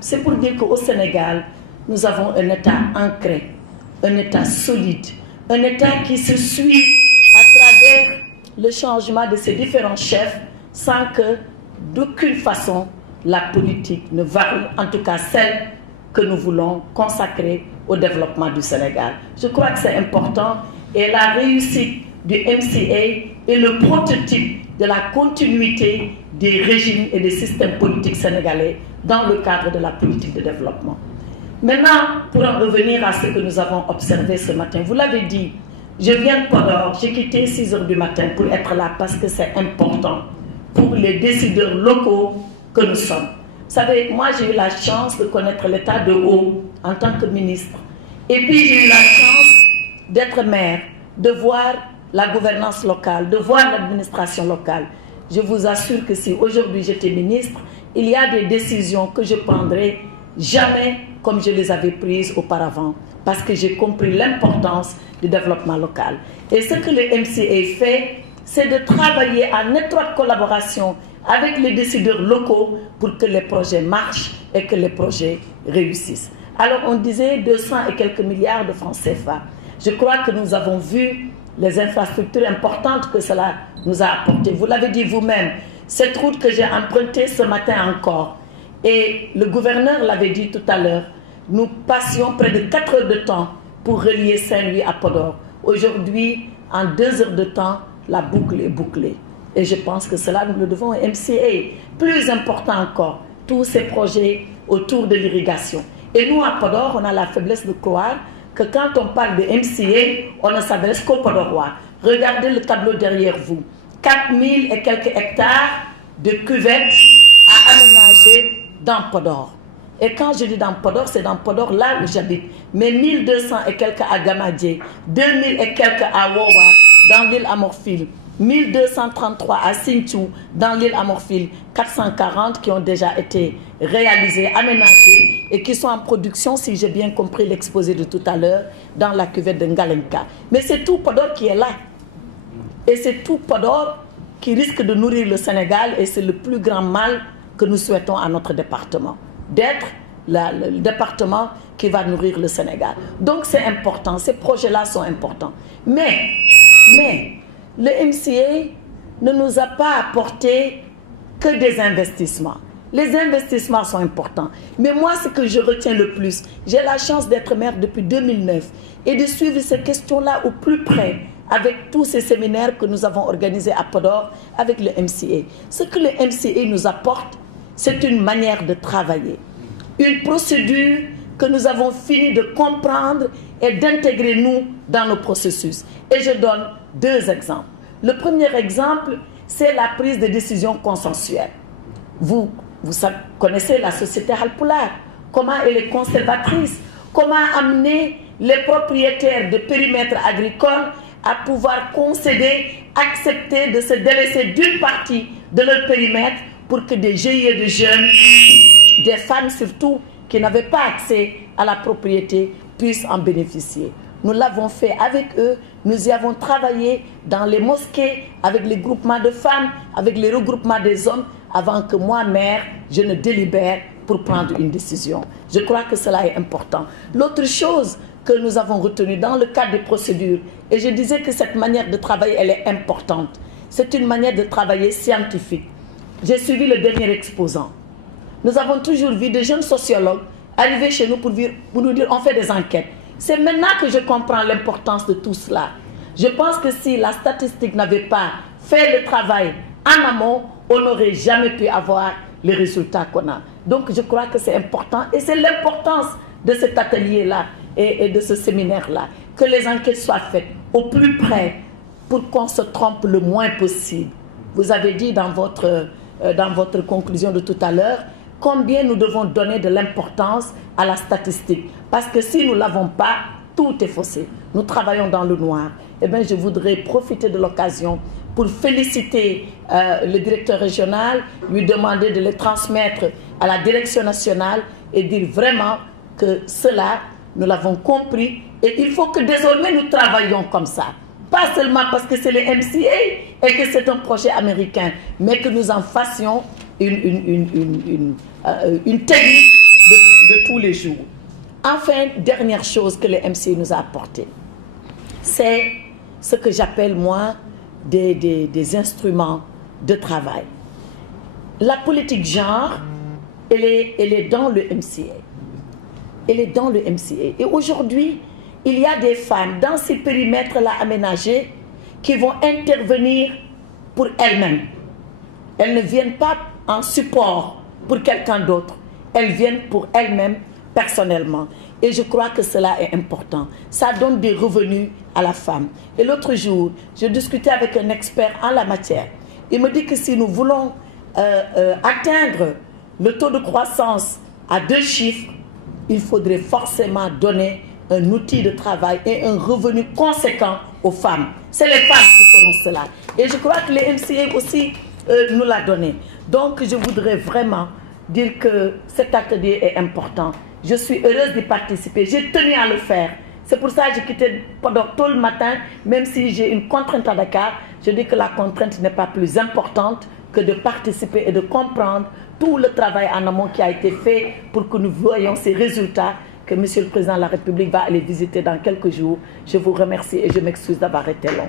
C'est pour dire qu'au Sénégal, nous avons un État ancré, un État solide, un État qui se suit à travers le changement de ses différents chefs sans que d'aucune façon la politique ne varie, en tout cas celle que nous voulons consacrer au développement du Sénégal. Je crois que c'est important et la réussite du MCA est le prototype de la continuité des régimes et des systèmes politiques sénégalais dans le cadre de la politique de développement. Maintenant, pour en revenir à ce que nous avons observé ce matin, vous l'avez dit, je viens de Podor, j'ai quitté 6 h du matin pour être là parce que c'est important pour les décideurs locaux que nous sommes. Vous savez, moi j'ai eu la chance de connaître l'état de haut en tant que ministre. Et puis j'ai eu la chance d'être maire, de voir la gouvernance locale, de voir l'administration locale. Je vous assure que si aujourd'hui j'étais ministre, il y a des décisions que je prendrai jamais comme je les avais prises auparavant, parce que j'ai compris l'importance du développement local. Et ce que le MCA fait, c'est de travailler en étroite collaboration avec les décideurs locaux pour que les projets marchent et que les projets réussissent. Alors on disait 200 et quelques milliards de francs CFA. Je crois que nous avons vu les infrastructures importantes que cela nous a apportées. Vous l'avez dit vous-même, cette route que j'ai empruntée ce matin encore, et le gouverneur l'avait dit tout à l'heure, nous passions près de 4 heures de temps pour relier Saint-Louis à Podor. Aujourd'hui, en 2 heures de temps, la boucle est bouclée. Et je pense que cela, nous le devons au MCA. Plus important encore, tous ces projets autour de l'irrigation. Et nous, à Podor, on a la faiblesse de croire que quand on parle de MCA, on ne s'adresse qu'aux Podorois. Regardez le tableau derrière vous. 4000 et quelques hectares de cuvettes à aménager dans Podor. Et quand je dis dans Podor, c'est dans Podor là où j'habite. Mais 1200 et quelques à Gamadie, 2000 et quelques à Wawa, dans l'île Amorphile, 1233 à Sinthiou, dans l'île Amorphile, 440 qui ont déjà été réalisés, aménagés et qui sont en production, si j'ai bien compris l'exposé de tout à l'heure, dans la cuvette de Ngalenka. Mais c'est tout Podor qui est là. Et c'est tout Podor qui risque de nourrir le Sénégal et c'est le plus grand mal que nous souhaitons à notre département, d'être le département qui va nourrir le Sénégal. Donc c'est important, ces projets-là sont importants. Mais le MCA ne nous a pas apporté que des investissements. Les investissements sont importants. Mais moi, ce que je retiens le plus, j'ai la chance d'être maire depuis 2009 et de suivre ces questions-là au plus près avec tous ces séminaires que nous avons organisés à Podor avec le MCA. Ce que le MCA nous apporte, c'est une manière de travailler, une procédure que nous avons fini de comprendre et d'intégrer nous dans nos processus. Et je donne 2 exemples. Le premier exemple, c'est la prise de décision consensuelle. Vous connaissez la société Halpulaar, comment elle est conservatrice, comment amener les propriétaires de périmètres agricoles à pouvoir concéder, accepter de se délaisser d'une partie de leur périmètre pour que des GIE de jeunes, des femmes surtout, qui n'avaient pas accès à la propriété, puissent en bénéficier. Nous l'avons fait avec eux, nous y avons travaillé dans les mosquées, avec les groupements de femmes, avec les regroupements des hommes, avant que moi, maire, je ne délibère pour prendre une décision. Je crois que cela est important. L'autre chose que nous avons retenue dans le cadre des procédures, et je disais que cette manière de travailler, elle est importante, c'est une manière de travailler scientifique. J'ai suivi le dernier exposant. Nous avons toujours vu des jeunes sociologues arriver chez nous pour nous dire on fait des enquêtes. C'est maintenant que je comprends l'importance de tout cela. Je pense que si la statistique n'avait pas fait le travail en amont, on n'aurait jamais pu avoir les résultats qu'on a. Donc je crois que c'est important et c'est l'importance de cet atelier-là et de ce séminaire-là, que les enquêtes soient faites au plus près pour qu'on se trompe le moins possible. Vous avez dit dans votre conclusion de tout à l'heure combien nous devons donner de l'importance à la statistique. Parce que si nous ne l'avons pas, tout est faussé. Nous travaillons dans le noir. Eh bien, je voudrais profiter de l'occasion pour féliciter le directeur régional, lui demander de les transmettre à la direction nationale et dire vraiment que cela, nous l'avons compris. Et il faut que désormais nous travaillions comme ça. Pas seulement parce que c'est le MCA et que c'est un projet américain, mais que nous en fassions une technique tous les jours. Enfin, dernière chose que le MCA nous a apporté, c'est ce que j'appelle moi des instruments de travail. La politique genre, elle est dans le MCA. Elle est dans le MCA. Et aujourd'hui, il y a des femmes dans ces périmètres-là aménagés qui vont intervenir pour elles-mêmes. Elles ne viennent pas en support pour quelqu'un d'autre. Elles viennent pour elles-mêmes personnellement. Et je crois que cela est important. Ça donne des revenus à la femme. Et l'autre jour, je discutais avec un expert en la matière. Il me dit que si nous voulons atteindre le taux de croissance à 2 chiffres, il faudrait forcément donner un outil de travail et un revenu conséquent aux femmes. C'est les femmes qui feront cela. Et je crois que les MCA aussi nous l'a donné. Donc je voudrais vraiment dire que cet atelier est important. Je suis heureuse d'y participer. J'ai tenu à le faire. C'est pour ça que j'ai quitté Podor tôt le matin, même si j'ai une contrainte à Dakar. Je dis que la contrainte n'est pas plus importante que de participer et de comprendre tout le travail en amont qui a été fait pour que nous voyions ces résultats que M. le Président de la République va aller visiter dans quelques jours. Je vous remercie et je m'excuse d'avoir été long.